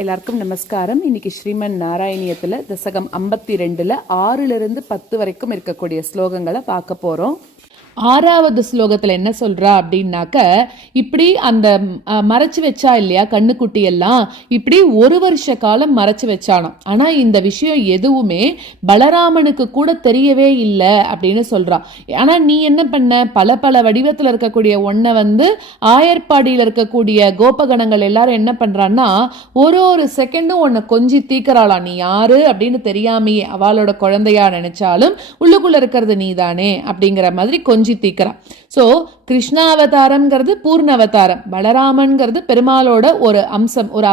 எல்லாருக்கும் நமஸ்காரம். இன்னைக்கு ஸ்ரீமன் நாராயணியத்தில் தசகம் 52 6லிருந்து 10 வரைக்கும் இருக்கக்கூடிய ஸ்லோகங்களை பார்க்க போகிறோம். 6வது ஸ்லோகத்தில் என்ன சொல்றா அப்படின்னாக்க, இப்படி அந்த மறைச்சு வச்சா இல்லையா கண்ணுக்குட்டி எல்லாம், இப்படி 1 வருஷ காலம் மறைச்சு வச்சானாம். ஆனா இந்த விஷயம் எதுவுமே பலராமனுக்கு கூட தெரியவே இல்லை அப்படின்னு சொல்றா. ஆனா நீ என்ன பண்ண, பல பல வடிவத்தில் இருக்கக்கூடிய ஒன்றை ஆயர்பாடியில் இருக்கக்கூடிய கோபகணங்கள் எல்லாரும் என்ன பண்றான்னா, ஒரு செகண்டும் உன்னை கொஞ்சி தீக்கறாளாம். நீ யாரு அப்படின்னு தெரியாமையே, அவளோட குழந்தையா நினைச்சாலும் உள்ளுக்குள்ள இருக்கிறது நீதானே அப்படிங்கிற மாதிரி கொஞ்சி தீக்கிறான். சோ கிருஷ்ணாவதாரம்ங்கிறது பூர்ண அவதாரம், பலராமன்கிறது பெருமாளோட ஒரு அம்சம், ஒரு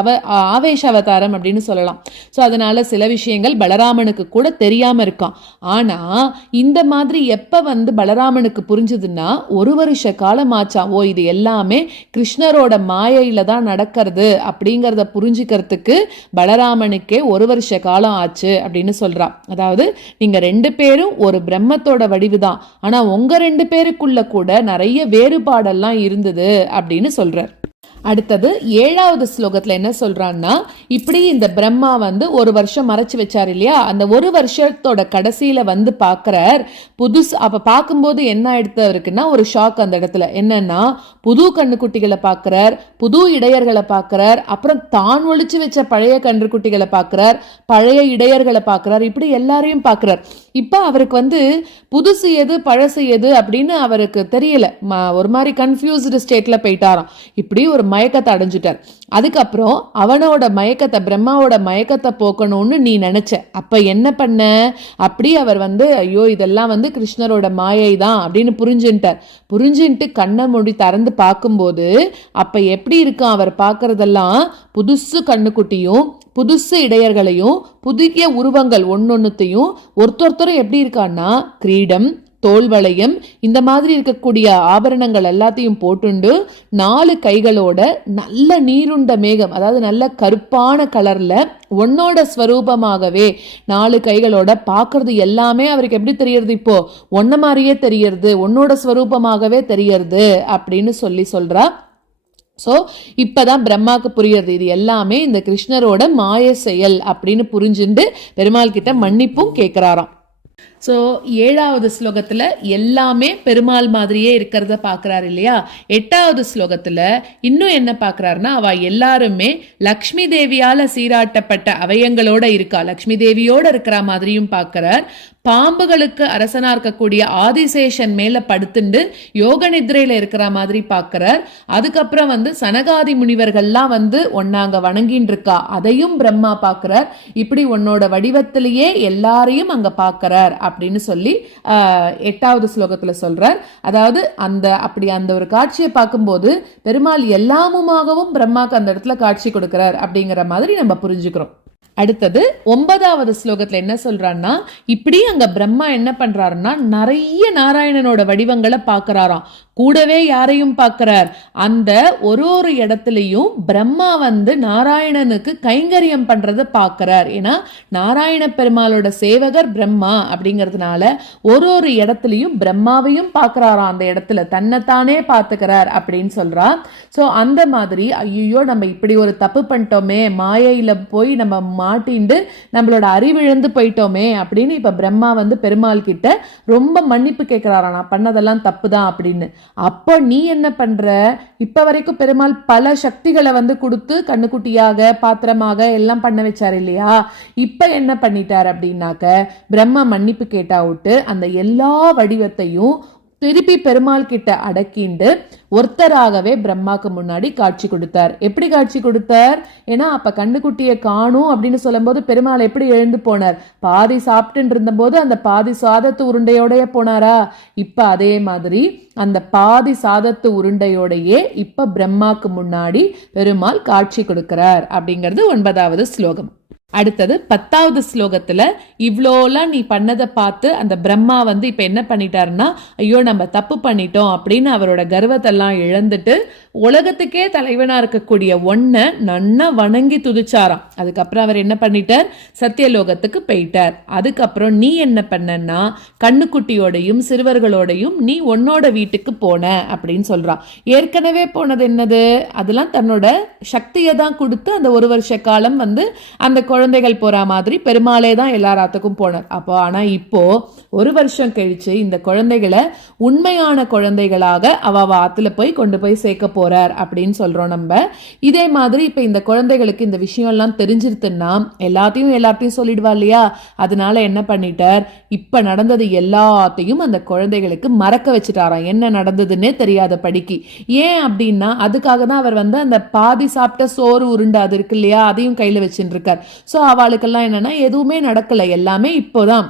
ஆவேச அவதாரம் அப்படின்னு சொல்லலாம். ஸோ அதனால சில விஷயங்கள் பலராமனுக்கு கூட தெரியாம இருக்கான். ஆனா இந்த மாதிரி எப்ப பலராமனுக்கு புரிஞ்சதுன்னா 1 வருஷ காலம் ஆச்சான். இது எல்லாமே கிருஷ்ணரோட மாயையில தான் நடக்கிறது அப்படிங்கிறத புரிஞ்சுக்கிறதுக்கு பலராமனுக்கே 1 வருஷ காலம் ஆச்சு அப்படின்னு சொல்றான். அதாவது நீங்க 2 பேரும் ஒரு பிரம்மத்தோட வடிவுதான், ஆனா உங்க 2 பேருக்குள்ள கூட நிறைய வேறுபாடெல்லாம் இருந்தது அப்படின்னு சொல்றார். அடுத்தது 7வது ஸ்லோகத்துல என்ன சொல்றான்னா, இப்படி இந்த பிரம்மா 1 வருஷம் மறைச்சு வச்சார் இல்லையா, அந்த 1 வருஷத்தோட கடைசியில பாக்குறார். புதுசு அப்ப பார்க்கும்போது என்ன ஆயிடுத்து இருக்குன்னா, ஒரு ஷாக் அந்த இடத்துல. என்னன்னா, புது கண்ணுக்குட்டிகளை பாக்குறார், புது இடையர்களை பாக்குறார், அப்புறம் தான் ஒழிச்சு வச்ச பழைய கன்றுக்குட்டிகளை பாக்குறார், பழைய இடையர்களை பாக்குறார், இப்படி எல்லாரையும் பாக்குறார். இப்ப அவருக்கு புதுசு எது பழசு எது அப்படின்னு அவருக்கு தெரியல. ஒரு மாதிரி கன்ஃபியூஸ்டு ஸ்டேட்ல போயிட்டாராம். இப்படி ஒரு மயக்கத்தை அடைஞ்சிட்டார். அதுக்கப்புறம் அவனோட மயக்கத்தை, பிரம்மாவோட மயக்கத்தை போக்கணும்னு நீ நினைச்ச. அப்ப என்ன பண்ண, அப்படி அவர் ஐயோ இதெல்லாம் கிருஷ்ணரோட மாயை தான் அப்படின்னு புரிஞ்சுட்டு கண்ணை மூடி திறந்து பார்க்கும்போது அப்ப எப்படி இருக்கும் அவர் பார்க்கறதெல்லாம், புதுசு கண்ணுக்குட்டியும் புதுசு இடையர்களையும் புதிய உருவங்கள் ஒன்னொன்னுத்தையும் ஒருத்தொருத்தரும் எப்படி இருக்கான்னா, கிரீடம் தோல்வளையம் இந்த மாதிரி இருக்கக்கூடிய ஆபரணங்கள் எல்லாத்தையும் போட்டுண்டு 4 கைகளோட நல்ல நீருண்ட மேகம், அதாவது நல்ல கருப்பான கலர்ல உன்னோட ஸ்வரூபமாகவே 4 கைகளோட பார்க்கறது எல்லாமே அவருக்கு எப்படி தெரியறது, இப்போ ஒன்ன மாதிரியே தெரியறது, உன்னோட ஸ்வரூபமாகவே தெரியறது அப்படின்னு சொல்றா. ஸோ இப்பதான் பிரம்மாக்கு புரியுறது, இது எல்லாமே இந்த கிருஷ்ணரோட மாய செயல் அப்படின்னு புரிஞ்சுண்டு பெருமாள் கிட்ட மன்னிப்பும் கேட்கிறாராம். ஸோ 7வது ஸ்லோகத்தில் எல்லாமே பெருமாள் மாதிரியே இருக்கிறத பார்க்குறாரு இல்லையா. 8வது ஸ்லோகத்தில் இன்னும் என்ன பார்க்குறாருன்னா, அவ எல்லாருமே லக்ஷ்மி தேவியால் சீராட்டப்பட்ட அவயங்களோட இருக்கா, லக்ஷ்மி தேவியோட இருக்கிற மாதிரியும் பார்க்குறார். பாம்புகளுக்கு அரசனா இருக்கக்கூடிய ஆதிசேஷன் மேல படுத்துண்டு யோக நித்ரையில இருக்கிற மாதிரி பார்க்கிறார். அதுக்கப்புறம் சனகாதி முனிவர்கள்லாம் ஒன்னாங்க வணங்கின்னு இருக்கா, அதையும் பிரம்மா பார்க்கிறார். இப்படி உன்னோட வடிவத்திலேயே எல்லாரையும் அங்க பார்க்கிறார் அப்படின்னு சொல்லி 8வது ஸ்லோகத்துல சொல்றார். அதாவது அந்த ஒரு காட்சியை பார்க்கும்போது பெருமாள் எல்லாமுமாகவும் பிரம்மாக்கு அந்த இடத்துல காட்சி கொடுக்கிறார் அப்படிங்கிற மாதிரி நம்ம புரிஞ்சுக்கிறோம். அடுத்தது 9வது ஸ்லோகத்துல என்ன சொல்றான்னா, இப்படி அங்க பிரம்மா என்ன பண்றாருன்னா, நிறைய நாராயணனோட வடிவங்களை பார்க்கிறாராம். கூடவே யாரையும் பார்க்கிறார், அந்த ஒரு இடத்துலயும் பிரம்மா நாராயணனுக்கு கைங்கரியம் பண்றதை பார்க்கிறார். ஏன்னா நாராயண பெருமாளோட சேவகர் பிரம்மா அப்படிங்கிறதுனால ஒரு இடத்துலயும் பிரம்மாவையும் பார்க்கிறாராம். அந்த இடத்துல தன்னைத்தானே பார்த்துக்கிறார் அப்படின்னு சொல்றா. சோ அந்த மாதிரி ஐயோ நம்ம இப்படி ஒரு தப்பு பண்ணிட்டோமே, மாயையில போய் நம்ம மாட்டிண்டு நம்மளோட அறிவிழந்து போயிட்டோமே அப்படின்னு இப்ப பிரம்மா பெருமாள் கிட்ட ரொம்ப மன்னிப்பு கேட்கிறாராம், நான் பண்ணதெல்லாம் தப்புதான் அப்படின்னு. அப்போ நீ என்ன பண்ற, இப்ப வரைக்கும் பெருமாள் பல சக்திகளை கொடுத்து கண்ணுக்குட்டியாக பாத்திரமாக எல்லாம் பண்ண வச்சாரு இல்லையா. இப்ப என்ன பண்ணிட்டார் அப்படின்னாக்க, பிரம்மா மன்னிப்பு கேட்டா விட்டு அந்த எல்லா வடிவத்தையும் திருப்பி பெருமாள் கிட்ட அடக்கிண்டு ஒருத்தராகவே பிரம்மாக்கு முன்னாடி காட்சி கொடுத்தார். எப்படி காட்சி கொடுத்தார், ஏன்னா அப்ப கண்ணுக்குட்டியை காணும் அப்படின்னு சொல்லும் போது பெருமாள் எப்படி எழுந்து போனார், பாதி சாப்பிட்டு இருந்த போது அந்த பாதி சாதத்து உருண்டையோடைய போனாரா. இப்ப அதே மாதிரி அந்த பாதி சாதத்து உருண்டையோடையே இப்ப பிரம்மாக்கு முன்னாடி பெருமாள் காட்சி கொடுக்கிறார் அப்படிங்கிறது 9வது ஸ்லோகம். அடுத்தது 10வது ஸ்லோகத்துல இவ்வளோலாம் நீ பண்ணதை பார்த்து அந்த பிரம்மா இப்ப என்ன பண்ணிட்டாருன்னா, ஐயோ நம்ம தப்பு பண்ணிட்டோம் அப்படின்னு அவரோட கர்வத்தெல்லாம் இழந்துட்டு உலகத்துக்கே தலைவனா இருக்கக்கூடிய ஒன்ன நன்னா வணங்கி துதிச்சாராம். அதுக்கப்புறம் அவர் என்ன பண்ணிட்டார், சத்தியலோகத்துக்கு போயிட்டார். அதுக்கப்புறம் நீ என்ன பண்ணன்னா, கண்ணுக்குட்டியோடையும் சிறுவர்களோடையும் நீ உன்னோட வீட்டுக்கு போன அப்படின்னு சொல்றான். ஏற்கனவே போனது என்னது, அதெல்லாம் தன்னோட சக்தியை தான் கொடுத்து அந்த ஒரு வருஷ காலம் அந்த குழந்தைகள் போற மாதிரி பெருமாளே தான் எல்லாராத்துக்கும் போனார். அப்போ ஆனா இப்போ ஒரு வருஷம் கழிச்சு இந்த குழந்தைகளை உண்மையான குழந்தைகளாக அவ ஆத்துல போய் கொண்டு போய் சேர்க்க போறார் அப்படின்னு சொல்றோம் நம்ம. இதே மாதிரி இப்ப இந்த குழந்தைகளுக்கு இந்த விஷயம் எல்லாம் தெரிஞ்சிருத்துன்னா எல்லாத்தையும் சொல்லிடுவா இல்லையா. அதனால என்ன பண்ணிட்டார், இப்ப நடந்தது எல்லாத்தையும் அந்த குழந்தைகளுக்கு மறக்க வச்சுட்டாராம், என்ன நடந்ததுன்னே தெரியாத படிக்கு. ஏன் அப்படின்னா அதுக்காக தான் அவர் அந்த பாதி சாப்பிட்ட சோறு உருண்டை அது இருக்கு இல்லையா, அதையும் கையில வச்சுட்டு இருக்கார். சோ அவளுக்கெல்லாம் என்னன்னா எதுவுமே நடக்கல, எல்லாமே இப்போதான்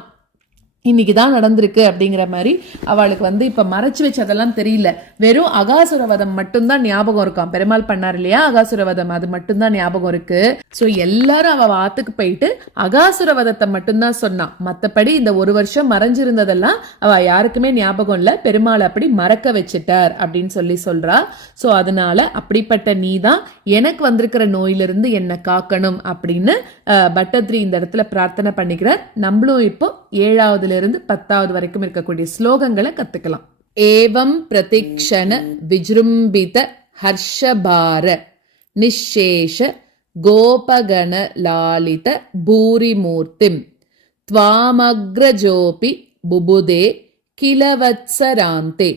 இன்னைக்குதான் நடந்திருக்கு அப்படிங்கிற மாதிரி அவளுக்கு இப்ப மறைச்சு வச்சதெல்லாம் தெரியல. வெறும் அகாசுரவதம் மட்டும்தான் ஞாபகம் இருக்கான். பெருமாள் பண்ணார் இல்லையா அகாசுரவதம், அது மட்டும்தான் ஞாபகம் இருக்கு. சோ எல்லாரும் அவ ஆத்துக்கு போயிட்டு அகாசுரவதத்தை மட்டும்தான் சொன்னான். மத்தபடி இந்த ஒரு வருஷம் மறைஞ்சிருந்ததெல்லாம் அவ யாருக்குமே ஞாபகம் இல்ல, பெருமாள் அப்படி மறக்க வச்சுட்டார் அப்படின்னு சொல்றா. சோ அதனால அப்படிப்பட்ட நீதான் எனக்கு வந்திருக்கிற நோயிலிருந்து என்ன காக்கணும் அப்படின்னு பட்டத்ரி இந்த இடத்துல பிரார்த்தனை பண்ணிக்கிறார். நம்மளும் இப்போ 7வது 10வது வரைக்கும் இருக்கக்கூடிய ஸ்லோகங்களை கத்துக்கலாம். ஏவம் பிரதிக்ஷண விஜృంభిத ஹர்ஷபார நிஷேஷ கோபகண லாலித பூரிமூர்த்திம் த்வாமக்ரஜோபி புபுதே கிலவத்சராந்தே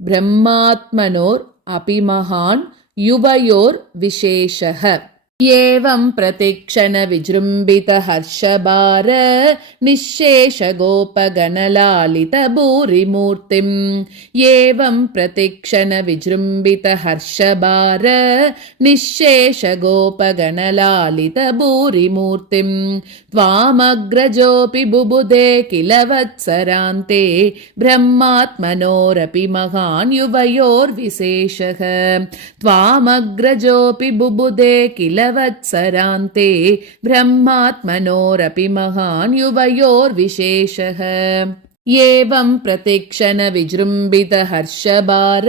பிரம்மாத்மனோர் அபிமஹான் யுவயோர் விசேஷஹ. ஏவம் பிரதிக்ஷண விஜృంభిத ஹர்ஷபார நிஷேஷ கோபகணலாலித பூரிமூர்த்திம். ஏவம் பிரதிக்ஷண விஜృంభిத ஹர்ஷபார நிஷேஷ கோபகணலாலித பூரிமூர்த்திம் த்வாமக்ரஜோபி புபுதே கிலவத்சராந்தே பிரம்மாத்மனோரபி மகான் யுவயோர் விசேஷஹ. த்வாமக்ரஜோபி புபுதே கிலவத்சராந்தே பிரம்மாத்மனோரபி மகான் யுவயோர் விசேஷஹ. ஏவம் பிரதிக்ஷண விஜృంభిத ஹர்ஷபார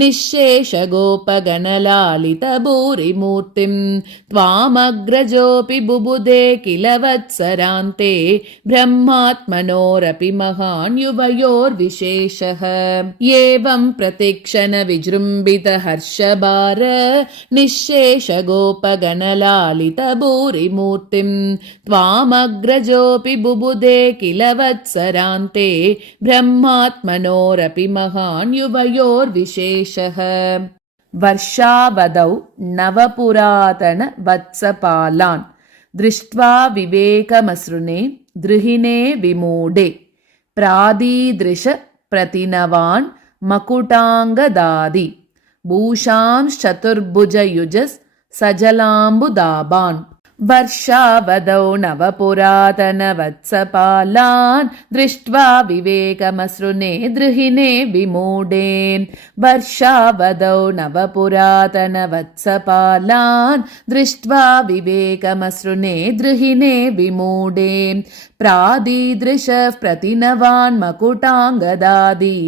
நிஷேஷ கோபகணலாலித பூரிமூர்த்திம் த்வாமக்ரஜோபி புபுதே கிலவத்சராந்தே பிரம்மாத்மனோரபி மகான் யுவயோர் விசேஷஹ. ஏவம் பிரதிக்ஷண விஜృంభిத ஹர்ஷபார நிஷேஷ கோபகணலாலித பூரிமூர்த்திம் த்வாமக்ரஜோபி புபுதே கிலவத்சராந்தே பிரம்மாத்மனோரபி மகான் யுவயோர் விசேஷஹ. வர்ஷாவதௌ நவபுராதன வத்சபாலான் திருஷ்ட்வா விவேகமஸ்ருனே திருஹினே விமூடே பிராதீத்ருஷ பிரதினவான் மகுடாங்கதாதி பூஷாம்ச்சதுர்புஜயுஜஸ் சஜலாம்புதாபான். वर्षावधौ नवपुरातनवत्सपालान् दृष्ट्वा विवेकमसृणे दृहिणे विमूढे. वर्षावधौ नवपुरातनवत्सपालान् दृष्ट्वा विवेकमसृणे दृहिणे विमूढे. प्रादीदृशः प्रतिनवान् मकुटाङ्गदादि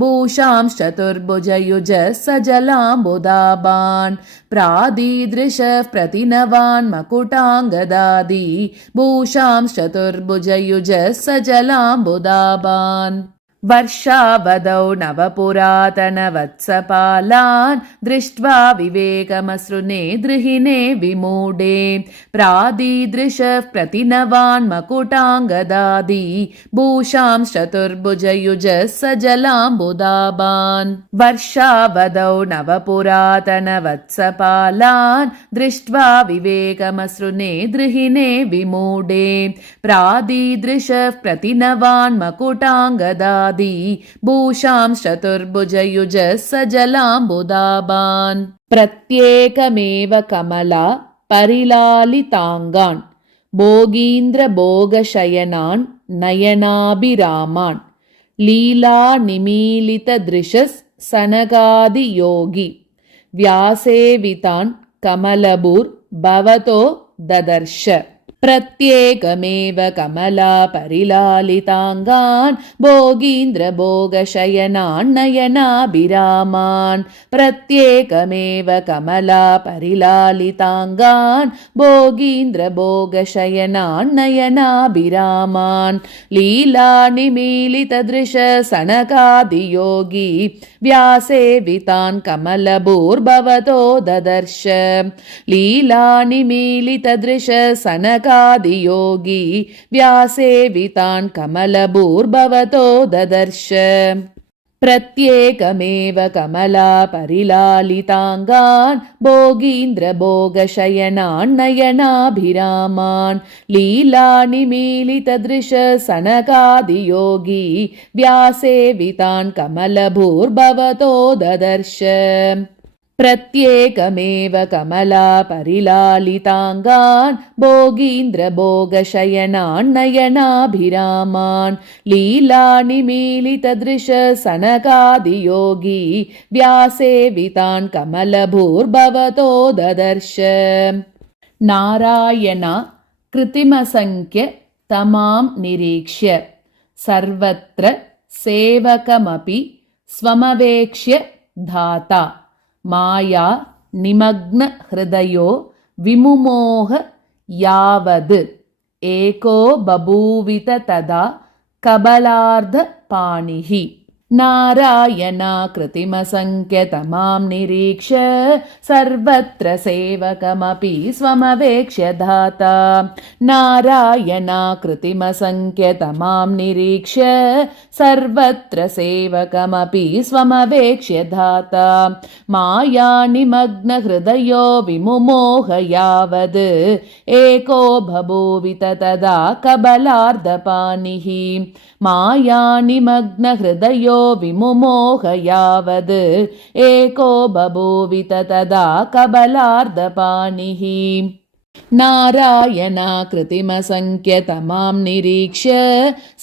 भूषांश्चतुर्भुजयुजः सजलाम्बुदाबान्. प्रादीदृशः प्रतिनवान् मकुटाङ्गदादि भूषांश्चतुर्भुजयुजः सजलाम्बुदाबान्. वर्षावधौ नवपुरातनवत्सपालान् दृष्ट्वा विवेकमसृणे दृहिणे विमूढे. प्रादीदृशः प्रतिनवान् मकुटाङ्गदादि भूषांश्चतुर्भुजयुजः सजलाम्बुदाबान्. वर्षावधौ नवपुरातनवत्सपालान् दृष्ट्वा विवेकमसृणे दृहिणे विमूढे. प्रादीदृशः प्रतिनवान् मकुटाङ्गदादि भूषांश्चतुर्भुजयुजः सजलाम्बुदाबान्. प्रत्येकमेव कमला परिलालिताङ्गान् भोगीन्द्र भोगशयनान् नयनाभिरामान् लीलानिमीलितदृशस् सनकादियोगी व्यासेवितान् कमलभूर् भवतो ददर्श. प्रत्येकमेव कमला परिलालिताङ्गान् भोगीन्द्रभोगशयनान्नयनाभिरामान् प्रत्येकमेव कमला परिलालिताङ्गान् भोगीन्द्रभोगशयनान्नयनाभिरामान् लीलानिमीलितदृश सनकादियोगी व्यासेवितान् कमलभूर्भवतो ददर्श लीलानिमीलितदृश सनकादियोगी व्यासेवितान् कमलभूर्भवतो ददर्श प्रत्येकमेव कमला परिलालिताङ्गान् भोगीन्द्रभोगशयनान्नयनाभिरामान् लीलानिमीलितदृश सनकादियोगी व्यासेवितान् कमलभूर्भवतो ददर्श प्रत्येकमेव कमला परिलालिताङ्गान् भोगीन्द्रभोगशयनान्नयनाभिरामान् लीलानिमीलितदृश सनकादियोगी व्यासेवितान् कमलभूर्भवतो ददर्श नारायण कृतिमसङ्ख्य तमां निरीक्ष्य सर्वत्र सेवकमपि स्वमवेक्ष्य धाता माया निमग्न हृदयो विमुमोह यावद् एको बभूवित तदा कबलार्ध पाणिः नारायणाकृतिमसङ्ख्य तमां निरीक्ष्य सर्वत्र सेवकमपि स्वमवेक्ष्य धाता नारायणाकृतिमसङ्ख्य तमां निरीक्ष्य सर्वत्र सेवकमपि स्वमवेक्ष्य धाता मायानिमग्न हृदयो विमुमोह यावद् एको बभूवित तदा कबलार्धपाणिः मायानिमग्न हृदयो विमुमोह यावद् एको बभूवित तदा कबलार्धपाणिः नारायणाकृतिमसङ्ख्य तमां निरीक्ष्य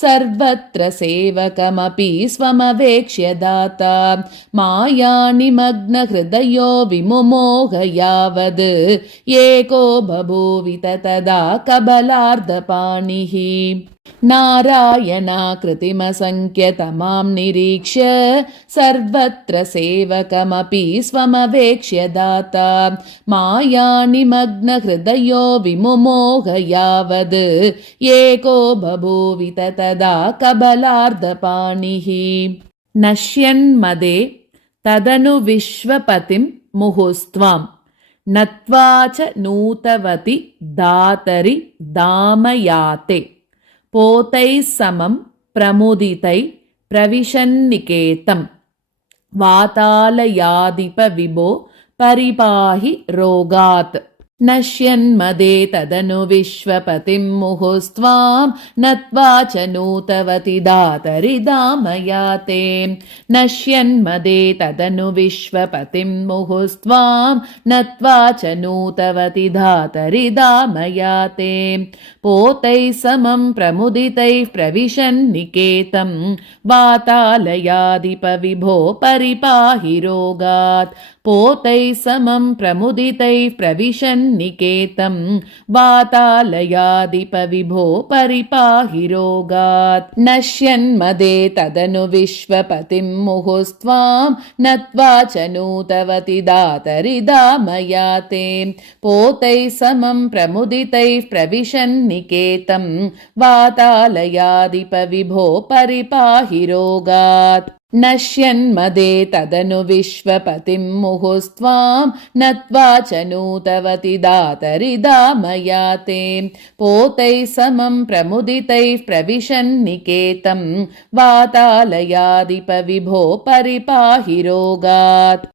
सर्वत्र सेवकमपि स्वमवेक्ष्य दाता मायानिमग्न हृदयो विमुमोह यावद् एको बभूवित तदा कबलार्धपाणिः नारायणाकृतिमसङ्ख्य तमां निरीक्ष्य सर्वत्र सेवकमपि स्वमवेक्ष्य दाता मायानिमग्न हृदयो विमुमोह यावद् एको बभूवित तदा कबलार्धपाणिः नश्यन्मदे तदनु विश्वपतिं मुहुस्त्वां नत्वा च नूतवति दातरि दामयाते पोतैः समं प्रमुदितै प्रविशन्निकेतं वातालयाधिप विभो परिपाहि रोगात् नश्यन्मदे तदनु विश्वपतिं मुहुस्त्वां नत्वा च नूतवति दातरि दामयाते नश्यन्मदे तदनु विश्वपतिं मुहुस्त्वां नत्वा च नूतवति धातरि दामयाते पोतैः समं प्रमुदितैः प्रविशन्निकेतं वातालयाधिप विभो परिपाहि रोगात् पोतैः समं प्रमुदितैः प्रविशन्निकेतं वातालयाधिप विभो परिपाहि रोगात् नश्यन्मदे तदनु विश्वपतिं मुहुस्त्वां नत्वा च नूतवति दातरि दामयाते पोतैः समं प्रमुदितैः प्रविशन्निकेतं वातालयाधिप विभो परिपाहि रोगात् नश्यन्मदे तदनु विश्वपतिं मुहुस्त्वां नत्वा च नूतवति दातरि दामयाते पोतैः समं प्रमुदितैः प्रविशन्निकेतं वातालयाधिप विभो परिपाहि रोगात्